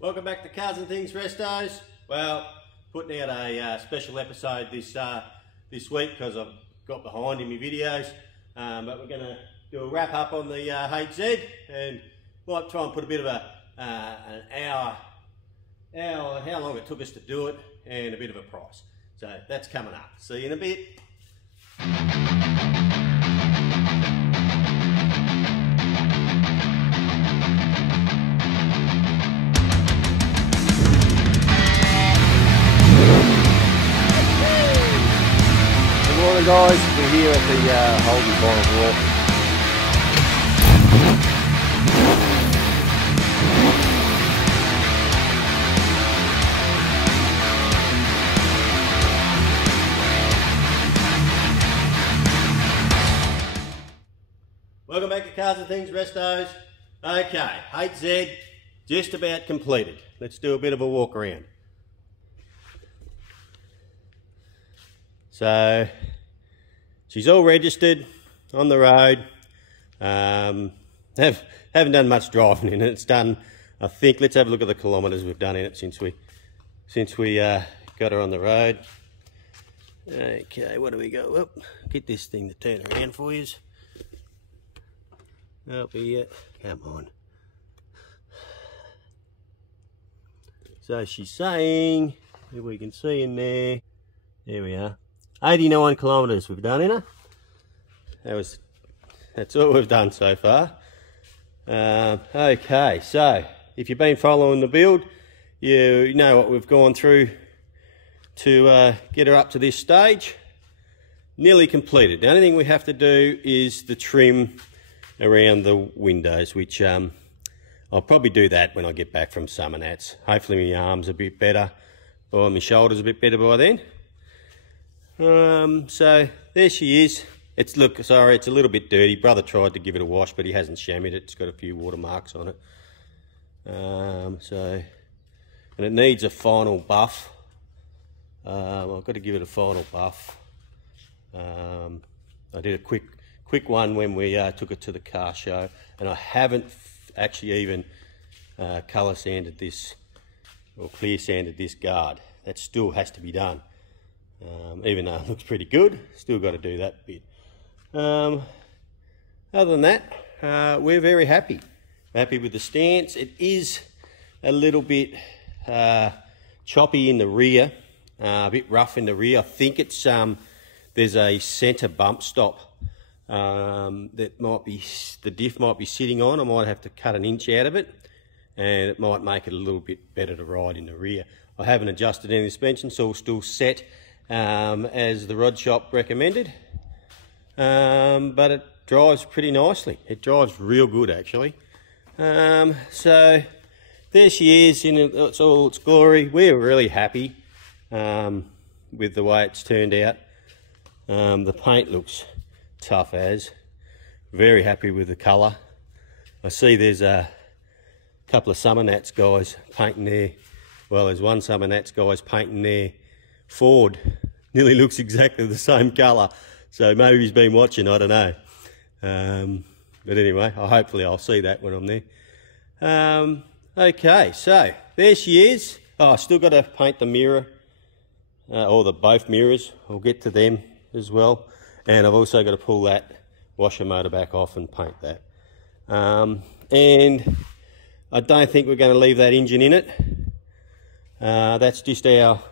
Welcome back to Cars and Things Restos. Well, putting out a special episode this week because I've got behind in my videos. But we're going to do a wrap up on the HZ and might try and put a bit of an hour, how long it took us to do it, and a bit of a price. So that's coming up. See you in a bit. Good morning guys, we're here at the Holden Final Walk. Welcome back to Cars and Things Restos. Okay, HZ just about completed. Let's do a bit of a walk around. So she's all registered on the road. Haven't done much driving in it. It's done, I think, let's have a look at the kilometres we've done in it since we got her on the road. Okay, what do we go? Whoop, get this thing to turn around for you. Up here, come on. So she's saying, if we can see in there, there we are. 89 kilometres we've done in her. That's all we've done so far. Okay, so if you've been following the build, you know what we've gone through to get her up to this stage. Nearly completed. The only thing we have to do is the trim around the windows, which I'll probably do that when I get back from summer nats. Hopefully my arms are a bit better, or my shoulders a bit better by then. So there she is. It's a little bit dirty. Brother tried to give it a wash, but he hasn't chamoised it. It's got a few watermarks on it. And it needs a final buff. I've got to give it a final buff. I did a quick one when we took it to the car show, and I haven't actually even colour sanded this or clear sanded this guard. That still has to be done. Even though it looks pretty good, still got to do that bit. Other than that, we're very happy. Happy with the stance. It is a little bit choppy in the rear, a bit rough in the rear. I think it's there's a centre bump stop that the diff might be sitting on. I might have to cut an inch out of it, and it might make it a little bit better to ride in the rear. I haven't adjusted any suspension, so we'll still set as the rod shop recommended, but it drives pretty nicely. It drives real good actually. So there she is in all its glory. We're really happy with the way it's turned out. The paint looks tough as. Very happy with the colour. I see there's a couple of Summer Nats guys painting there. Well, there's one Summer Nats guys painting their Ford. Nearly looks exactly the same colour. So maybe he's been watching, I don't know. But anyway, hopefully I'll see that when I'm there. Okay, so there she is. Oh, I still got to paint the mirror, or both mirrors. I'll get to them as well. And I've also got to pull that washer motor back off and paint that. And I don't think we're going to leave that engine in it. That's just our,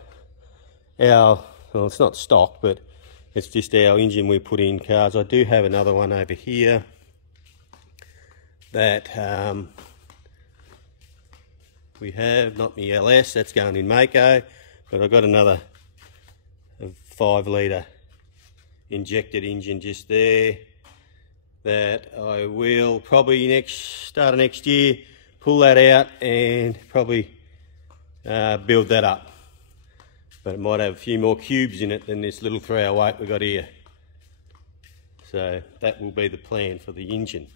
well, it's not stock, but it's just our engine we put in cars. I do have another one over here that we have, not my LS, that's going in Mako, but I've got another 5 litre injected engine just there that I will probably start of next year pull that out and probably build that up. But it might have a few more cubes in it than this little 308 we got here. So that will be the plan for the engine.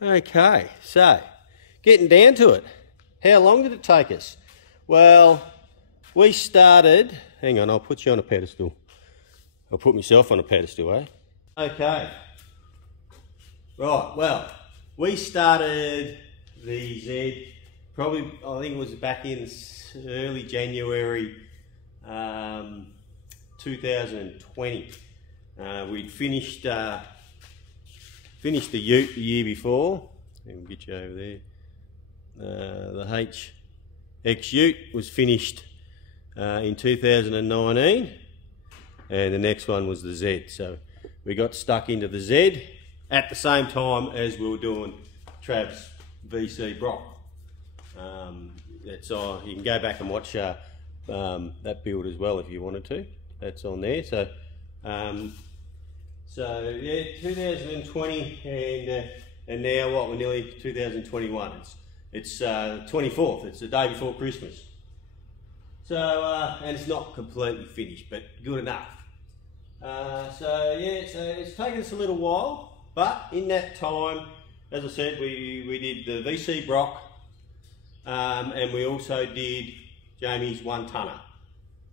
Okay, so getting down to it. How long did it take us? Well, we started, hang on, I'll put you on a pedestal. I'll put myself on a pedestal, eh? Okay. Right, well, we started VZ, probably, I think it was back in early January 2020. We'd finished the ute the year before. We'll get you over there. The HX ute was finished in 2019, and the next one was the Z. So we got stuck into the Z at the same time as we were doing Trav's VC Brock. You can go back and watch that build as well if you wanted to. That's on there. So yeah, 2020 and now what? We're nearly 2021. It's 24th. It's the day before Christmas. So and it's not completely finished, but good enough. So yeah, so it's taken us a little while, but in that time, as I said, we did the VC Brock, and we also did Jamie's 1 tonner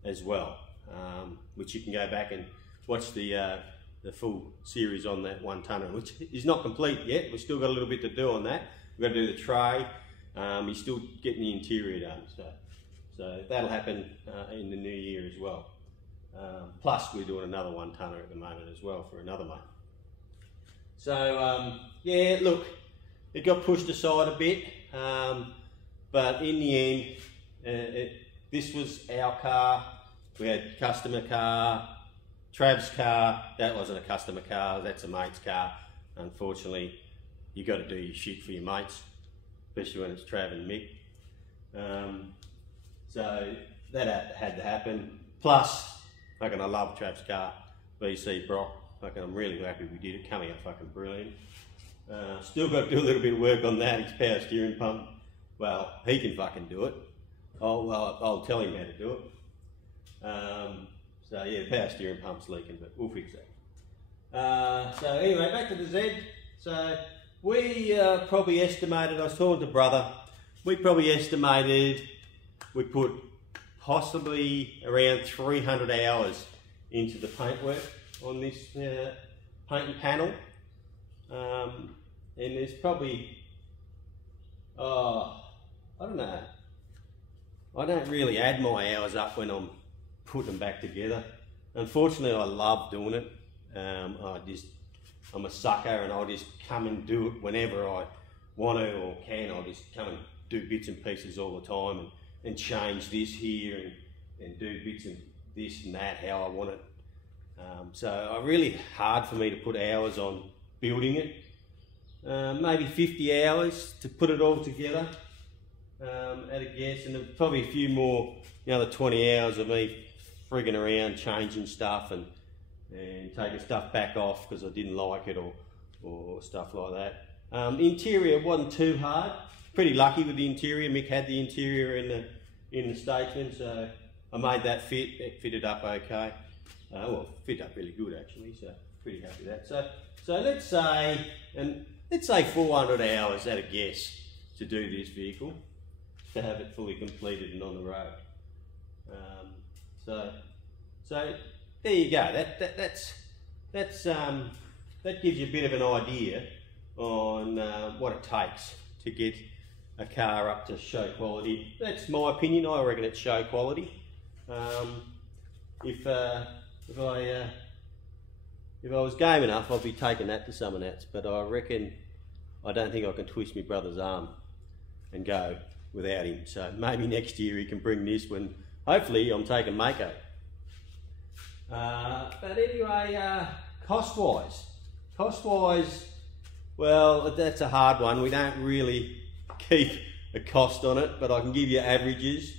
as well, which you can go back and watch the full series on that 1 tonner, which is not complete yet. We've still got a little bit to do on that. We've got to do the tray. He's still getting the interior done, so that'll happen in the new year as well. Plus we're doing another 1 tonner at the moment as well for another month. So yeah, look, it got pushed aside a bit, but in the end, this was our car. We had customer car, Trav's car. That wasn't a customer car, that's a mate's car. Unfortunately, you got to do your shit for your mates, especially when it's Trav and Mick. So that had to happen. Plus, fucking I love Trav's car, VC Brock. Fucking I'm really happy we did it, coming out fucking brilliant. Still got to do a little bit of work on that, his power steering pump. Well, he can fucking do it. I'll tell him how to do it. So yeah, the power steering pump's leaking, but we'll fix that. So anyway, back to the Z. So we probably estimated, I was talking to brother, we probably estimated we put possibly around 300 hours into the paintwork on this painting panel. And there's probably, I don't know, I don't really add my hours up when I'm putting them back together. Unfortunately, I love doing it. I'm a sucker, and I'll just come and do it whenever I want to or can. I'll just come and do bits and pieces all the time and change this here and do bits and this and that how I want it. So really hard for me to put hours on building it. Maybe 50 hours to put it all together at a guess, and probably a few more, another 20 hours of me frigging around changing stuff and taking stuff back off because I didn't like it or stuff like that. Interior wasn't too hard. Pretty lucky with the interior. Mick had the interior in the Statesman, so I made that fit. It fitted up okay. Well, fit up really good actually, so pretty happy with that. So let's say 400 hours at a guess to do this vehicle, to have it fully completed and on the road. So there you go. That gives you a bit of an idea on what it takes to get a car up to show quality. That's my opinion. I reckon it's show quality. If I was game enough, I'd be taking that to someone else. But I don't think I can twist my brother's arm and go without him. So maybe next year he can bring this when, hopefully, I'm taking Mako. But anyway, cost-wise, well, that's a hard one. We don't really keep a cost on it, but I can give you averages.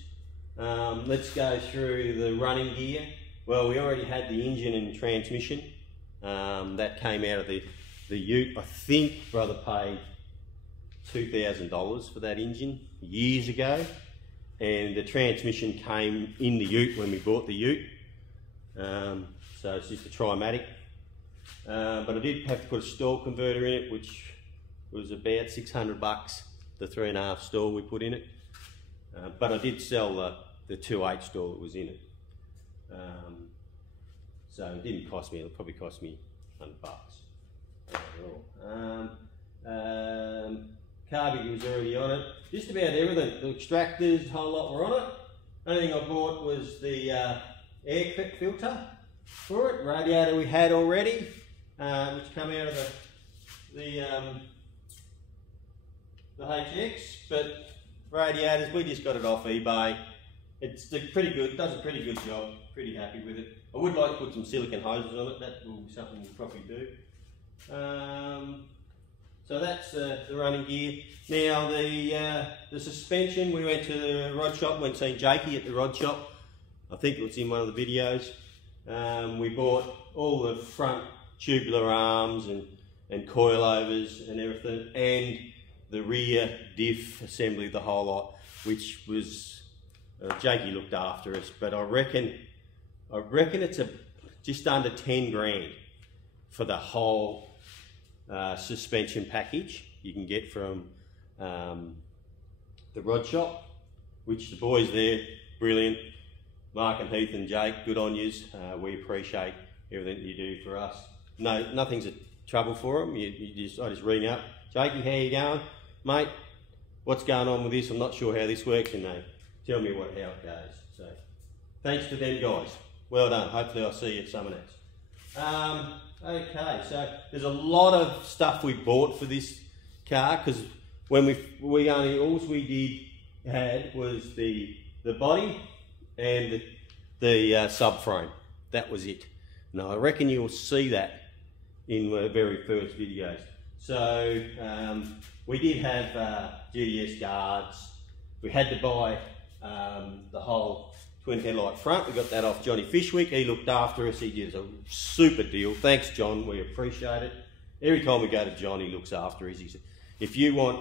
Let's go through the running gear. Well, we already had the engine and transmission. That came out of the ute. I think brother paid $2,000 for that engine years ago, and the transmission came in the ute when we bought the ute. So it's just a Trimatic. But I did have to put a stall converter in it, which was about $600, the 3.5 stall we put in it. But I did sell the 2.8 stall that was in it. So it didn't cost me, it'll probably cost me $100 overall. carburetor was already on it. Just about everything. The extractors, the whole lot were on it. Only thing I bought was the air filter for it. Radiator we had already, which come out of the HX, but radiators, we just got it off eBay. It's pretty good, does a pretty good job, pretty happy with it. I would like to put some silicone hoses on it, that will be something we'll probably do. So that's the running gear. Now the suspension, we went to the rod shop, went to see Jakey at the rod shop. I think it was in one of the videos. We bought all the front tubular arms and coilovers and everything, and the rear diff assembly, the whole lot, which was Jakey looked after us, but I reckon it's just under 10 grand for the whole suspension package you can get from the rod shop, which the boys there, brilliant. Mark and Heath and Jake, good on yous. We appreciate everything you do for us. No, nothing's a trouble for them. I just ring up, Jakey, how you going? Mate, what's going on with this? I'm not sure how this works, and they tell me how it goes. So, thanks to them guys. Well done. Hopefully I'll see you at Summer Nats. Okay, so there's a lot of stuff we bought for this car, because when all we had was the body and the subframe. That was it. Now I reckon you'll see that in the very first videos. So we did have GDS guards. We had to buy the whole twin headlight front. We got that off Johnny Fishwick. He looked after us. He did a super deal. Thanks, John. We appreciate it. Every time we go to John, he looks after us. He said, if you want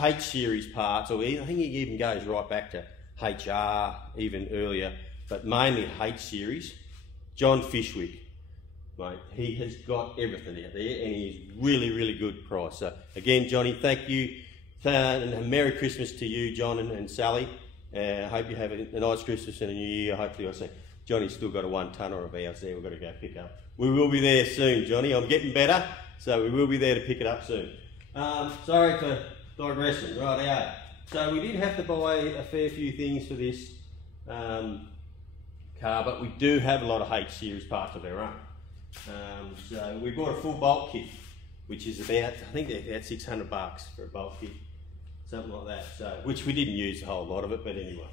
H series parts, or I think he even goes right back to HR, even earlier, but mainly H series, John Fishwick, mate, he has got everything out there, and he's really, really good price. So again, Johnny, thank you, and a Merry Christmas to you, John and Sally. I hope you have a nice Christmas and a New Year. Hopefully, I say Johnny's still got a 1-tonner of ours there. We've got to go pick up. We will be there soon, Johnny. I'm getting better, so we will be there to pick it up soon. Sorry for digressing. Right out. So we did have to buy a fair few things for this car, but we do have a lot of H series parts of our own. So we bought a full bolt kit, which is about, I think they're about $600 for a bolt kit, something like that. So, which we didn't use a whole lot of it, but anyway.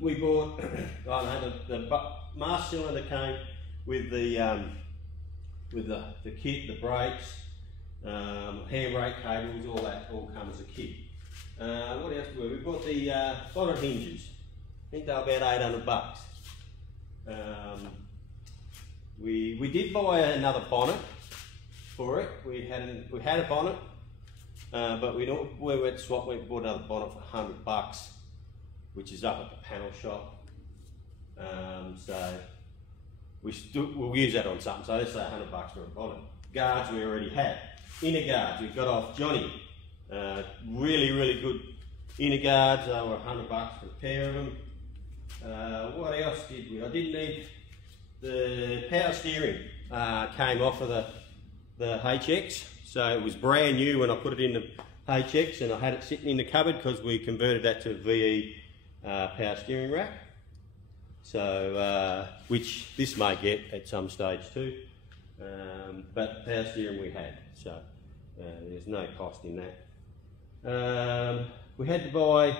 We bought, I don't know, the master cylinder came with the kit, the brakes, handbrake cables, all that all come as a kit. What else did we bought? The bonnet hinges. I think they were about $800. We did buy another bonnet for it. We had a bonnet, but we went to swap. We bought another bonnet for $100, which is up at the panel shop. So we'll use that on something. So let's say $100 for a bonnet. Guards we already had. Inner guards we got off Johnny. Really, really good inner guards. They were $100 for a pair of them. What else did we? I didn't need the power steering. Came off of the HX, so it was brand new when I put it in the HX, and I had it sitting in the cupboard because we converted that to a VE power steering rack. So which this may get at some stage too, but power steering we had, so there's no cost in that. We had to buy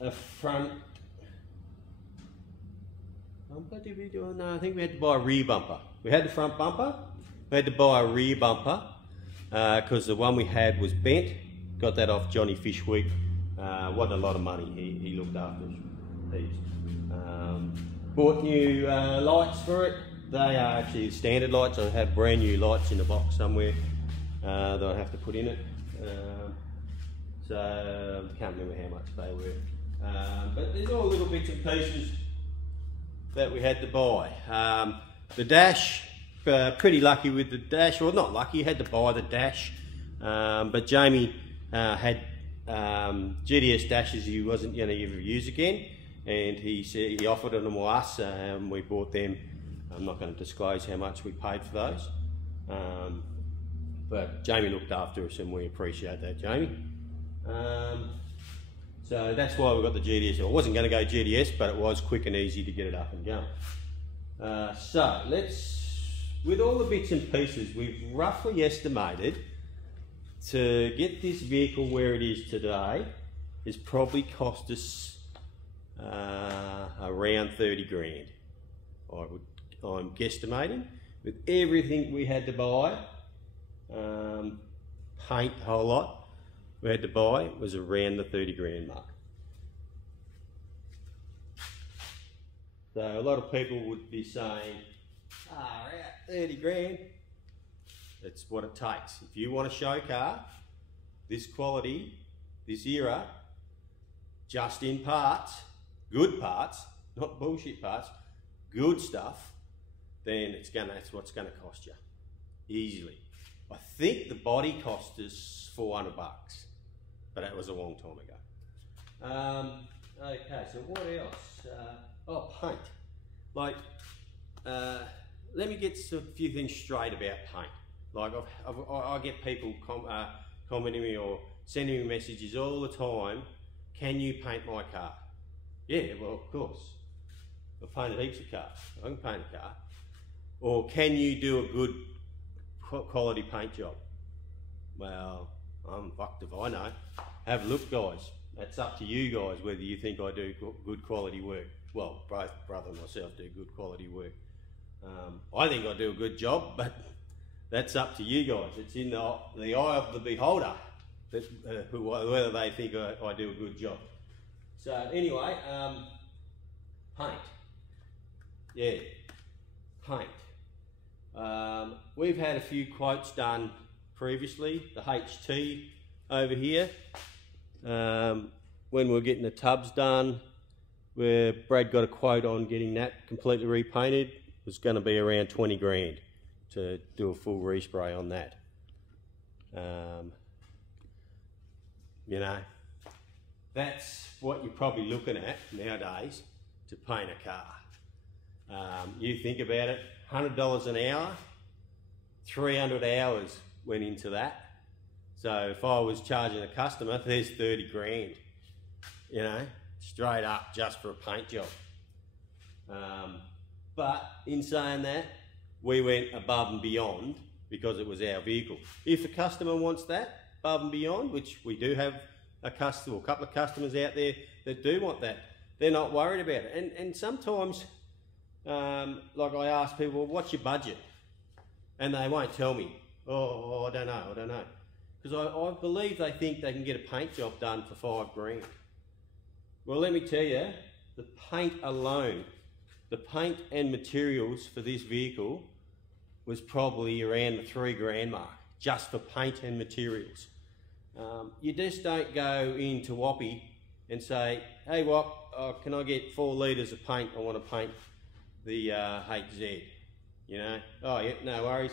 a front bumper, did we do? No, I think we had to buy a rear bumper. We had the front bumper, we had to buy a rear bumper because the one we had was bent. Got that off Johnny Fishwick. Wasn't a lot of money, he looked after these. Bought new lights for it. They are actually standard lights. I have brand new lights in the box somewhere that I have to put in it. So I can't remember how much they were. But there's all little bits and pieces that we had to buy. The dash, pretty lucky with the dash. Well, not lucky, had to buy the dash. But Jamie had GDS dashes he wasn't going to ever use again, and he said he offered them to us, and we bought them. I'm not going to disclose how much we paid for those. but Jamie looked after us and we appreciate that, Jamie. So that's why we got the GDS. I wasn't going to go GDS, but it was quick and easy to get it up and going. So with all the bits and pieces, we've roughly estimated to get this vehicle where it is today has probably cost us around 30 grand. I'm guesstimating with everything we had to buy, paint, a whole lot we had to buy was around the 30 grand mark. So a lot of people would be saying, 30 grand, that's what it takes. If you want a show car, this quality, this era, just in parts, good parts, not bullshit parts, good stuff, then that's what's gonna cost you, easily. I think the body cost us 400 bucks, but that was a long time ago. Okay, so what else? Paint. Like, let me get a few things straight about paint. Like, I get people commenting me or sending me messages all the time, can you paint my car? Yeah, well, of course. I've painted heaps of cars. I can paint a car. Or can you do a good quality paint job? Well, I'm fucked if I know. Have a look, guys. That's up to you guys whether you think I do good quality work. Well, both brother and myself do good quality work. I think I do a good job, but that's up to you guys. It's in the eye of the beholder whether they think I do a good job. So anyway, paint. Yeah, paint. We've had a few quotes done previously. The HT over here, when we were getting the tubs done, where Brad got a quote on getting that completely repainted, it was going to be around 20 grand to do a full respray on that. You know, that's what you're probably looking at nowadays to paint a car. You think about it, $100 an hour, 300 hours went into that. So if I was charging a customer, there's 30 grand, you know, straight up just for a paint job. But in saying that, we went above and beyond because it was our vehicle. If a customer wants that above and beyond, which we do have a couple of customers out there that do want that, they're not worried about it. And sometimes, like I ask people, what's your budget? And they won't tell me. Oh, I don't know. Because I believe they think they can get a paint job done for 5 grand. Well, let me tell you, the paint alone, the paint and materials for this vehicle was probably around the 3 grand mark, just for paint and materials. You just don't go into Wappy and say, hey Wap, can I get 4 litres of paint? I want to paint the HZ. You know, oh yeah, no worries.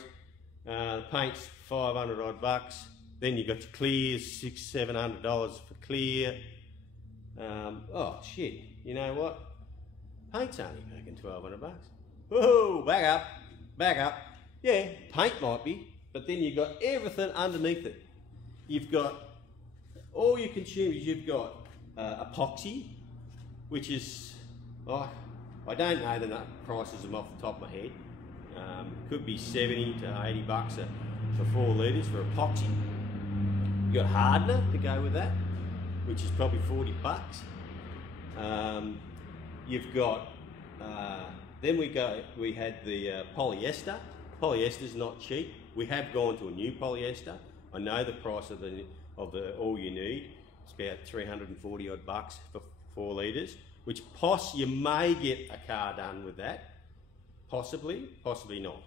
The paint's 500 odd bucks. Then you got your clears, $600–700 for clear. Oh shit, you know what? Paint's only making 1,200 bucks. Whoa, back up. Yeah, paint might be, but then you've got everything underneath it. You've got all your consumables. You've got epoxy, which is, I don't know the prices of them off the top of my head. Could be 70 to 80 bucks for 4 litres for epoxy. You've got hardener to go with that, which is probably 40 bucks. You've got, then we had the polyester. Polyester's not cheap. We have gone to a new polyester. I know the price of the all you need. It's about 340 odd bucks for 4 litres, which you may get a car done with that. Possibly not.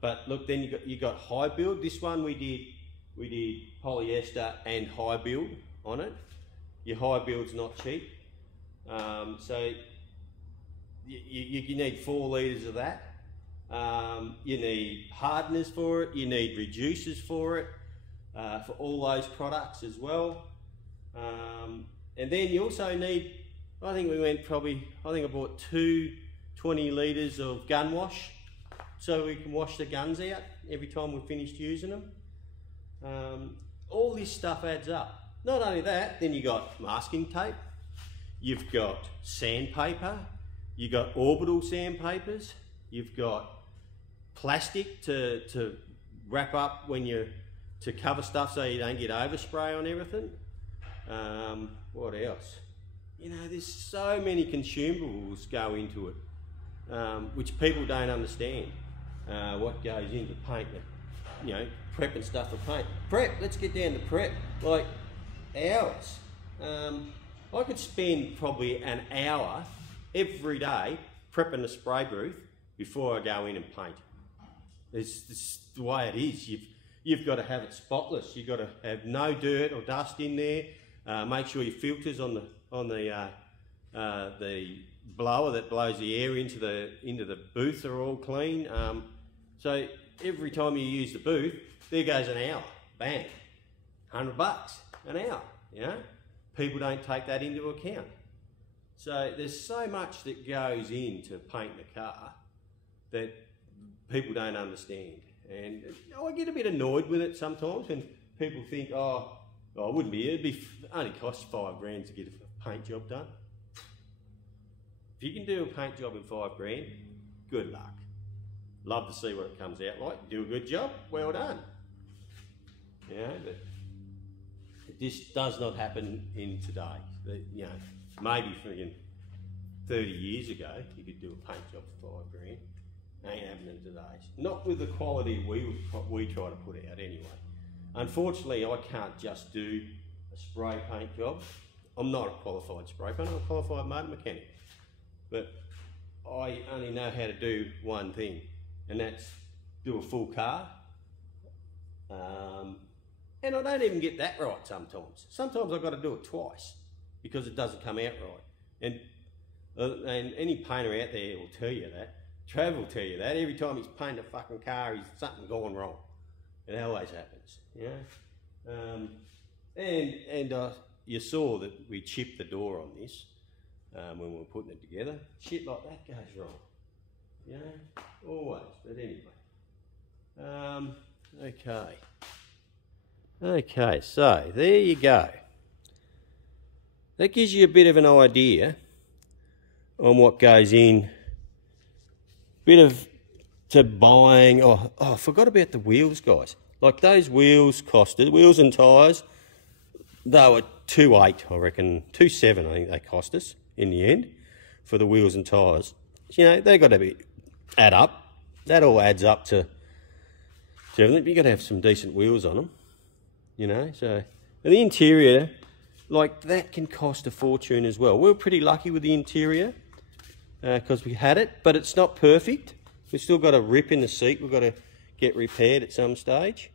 But look, then you got high build. This one we did polyester and high build on it. Your high build's not cheap, so you need 4 litres of that. You need hardeners for it. You need reducers for it, for all those products as well. And then you also need, I think I bought 2 20 litres of gun wash so we can wash the guns out every time we've finished using them. All this stuff adds up. Not only that, then you got masking tape, you've got sandpaper, you've got orbital sandpapers, you've got plastic to wrap up to cover stuff so you don't get overspray on everything. What else? You know, there's so many consumables go into it, which people don't understand. What goes into painting, you know, prepping stuff for paint. Prep, let's get down to prep, like hours. I could spend probably an hour every day prepping the spray booth before I go in and paint. It's the way it is. You've got to have it spotless. You've got to have no dirt or dust in there. Make sure your filters on the blower that blows the air into the booth are all clean. So every time you use the booth, there goes an hour. Bang, $100 an hour. You know, people don't take that into account. So there's so much that goes into painting a car that people don't understand. And I get a bit annoyed with it sometimes when people think, oh, it wouldn't be, it'd only costs $5 to get a paint job done. If you can do a paint job in $5, good luck. Love to see what it comes out like. Do a good job, well done. You know, but this does not happen in today. You know, maybe friggin' 30 years ago, you could do a paint job for $5. Ain't happening today. Not with the quality we try to put out anyway. Unfortunately, I can't just do a spray paint job. I'm not a qualified spray painter, I'm a qualified motor mechanic. But I only know how to do one thing, and that's do a full car. And I don't even get that right sometimes. Sometimes I've got to do it twice because it doesn't come out right. And any painter out there will tell you that. Trav will tell you that. Every time he's painting a fucking car, he's something going wrong. It always happens, you know. And you saw that we chipped the door on this when we were putting it together. Shit like that goes wrong, you know, always. But anyway, okay, so there you go. That gives you a bit of an idea on what goes in. Bit of to buying. Oh, I forgot about the wheels, guys. Like those wheels wheels and tyres, they were $2.8, I reckon, $2.7 I think they cost us in the end for the wheels and tyres. You know, they got to add up. That all adds up to everything. You got to have some decent wheels on them, you know. So, and the interior, like that can cost a fortune as well. We were pretty lucky with the interior because we had it, but it's not perfect. We've still got a rip in the seat. We've got to get repaired at some stage.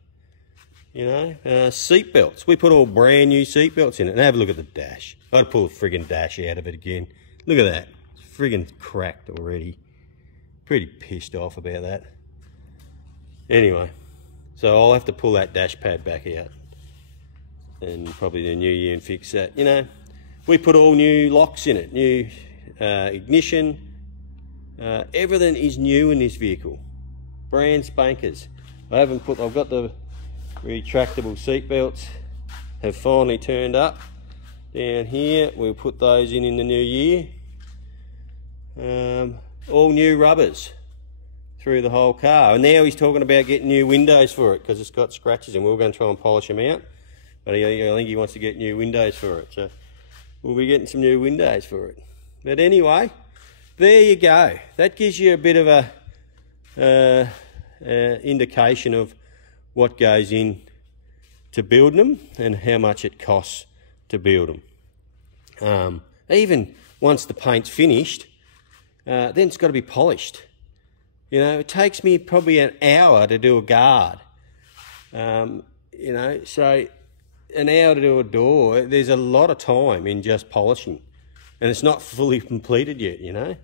You know, seat belts. We put all brand new seat belts in it. And have a look at the dash. I'd pull the friggin' dash out of it again. Look at that. It's friggin' cracked already. Pretty pissed off about that. Anyway, so I'll have to pull that dash pad back out. And probably the new year and fix that. You know, we put all new locks in it. New ignition. Everything is new in this vehicle. Brand spankers. I've got the retractable seat belts have finally turned up down here. We'll put those in the new year. All new rubbers through the whole car. And now he's talking about getting new windows for it because it's got scratches and we're going to try and polish them out. But I think he wants to get new windows for it. So we'll be getting some new windows for it. But anyway, there you go. That gives you a bit of a indication of what goes in to building them and how much it costs to build them. Even once the paint's finished, then it's got to be polished. You know, it takes me probably an hour to do a guard. You know, so an hour to do a door, there's a lot of time in just polishing. And it's not fully completed yet, you know.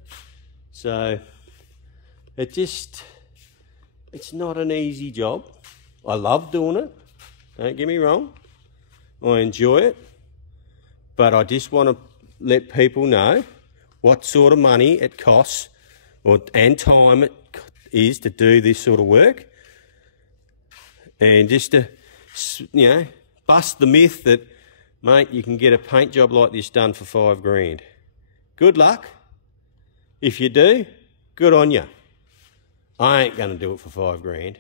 So it's not an easy job. I love doing it, don't get me wrong. I enjoy it. But I just want to let people know what sort of money it costs and time is to do this sort of work, and just to, you know, bust the myth that, mate, you can get a paint job like this done for $5 grand. Good luck. If you do, good on you. I ain't going to do it for $5 grand.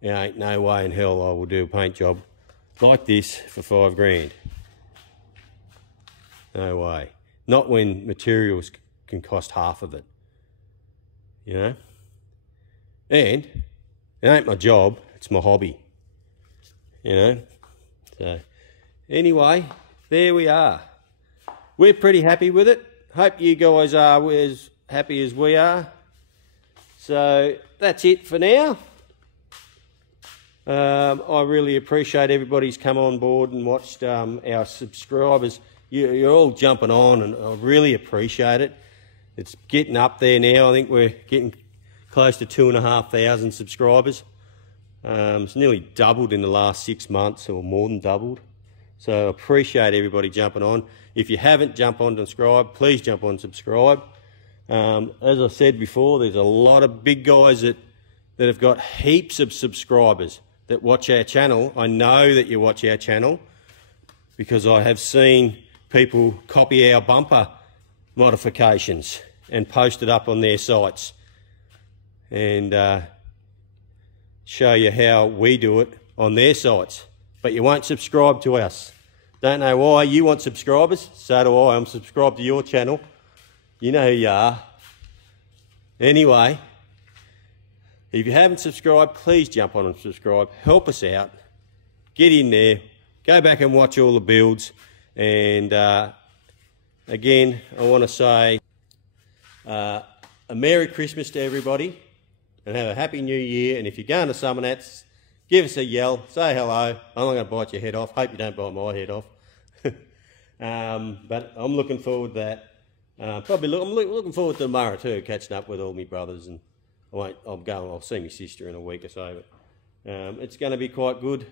There ain't no way in hell I will do a paint job like this for $5 grand. No way. Not when materials can cost half of it. You know? And it ain't my job, it's my hobby. You know? So, anyway, there we are. We're pretty happy with it. Hope you guys are as happy as we are. So, that's it for now. I really appreciate everybody's come on board and watched our subscribers. You're all jumping on, and I really appreciate it. It's getting up there now. I think we're getting close to 2,500 subscribers. It's nearly doubled in the last 6 months, or more than doubled. So I appreciate everybody jumping on. If you haven't jumped on and subscribe, please jump on and subscribe. As I said before, there's a lot of big guys that have got heaps of subscribers that watch our channel. I know that you watch our channel because I have seen people copy our bumper modifications and post it up on their sites and show you how we do it on their sites. But you won't subscribe to us. Don't know why. You want subscribers, so do I. I'm subscribed to your channel. You know who you are. Anyway, if you haven't subscribed, please jump on and subscribe. Help us out. Get in there. Go back and watch all the builds. And again, I want to say a Merry Christmas to everybody and have a Happy New Year. And if you're going to Summernats, give us a yell, say hello. I'm not going to bite your head off. Hope you don't bite my head off. But I'm looking forward to that. I'm looking forward to tomorrow too, catching up with all my brothers, and I'll see my sister in a week or so. But it's going to be quite good.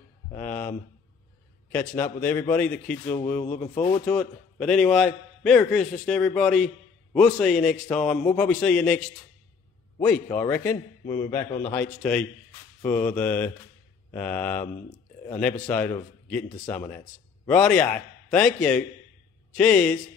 Catching up with everybody. The kids are looking forward to it. But anyway, Merry Christmas to everybody. We'll see you next time. We'll probably see you next week, I reckon, when we're back on the HT for an episode of Getting to Summernats. Rightio. Thank you. Cheers.